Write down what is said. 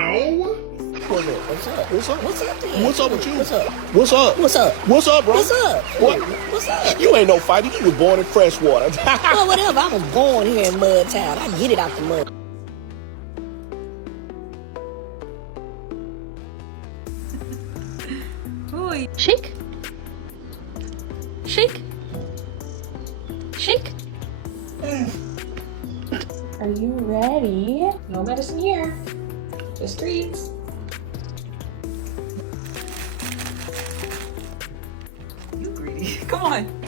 No. What's up? What's up? What's up? What's up, then? What's up with you? What's up? What's up? What's up? What's up, bro? What's up? What? What's up? You ain't no fighter. You was born in freshwater. Well, whatever. I was born here in Mud Town. I get it out the mud. Shake. Shake. Shake. Are you ready? No medicine here. Just treats. You greedy. Come on.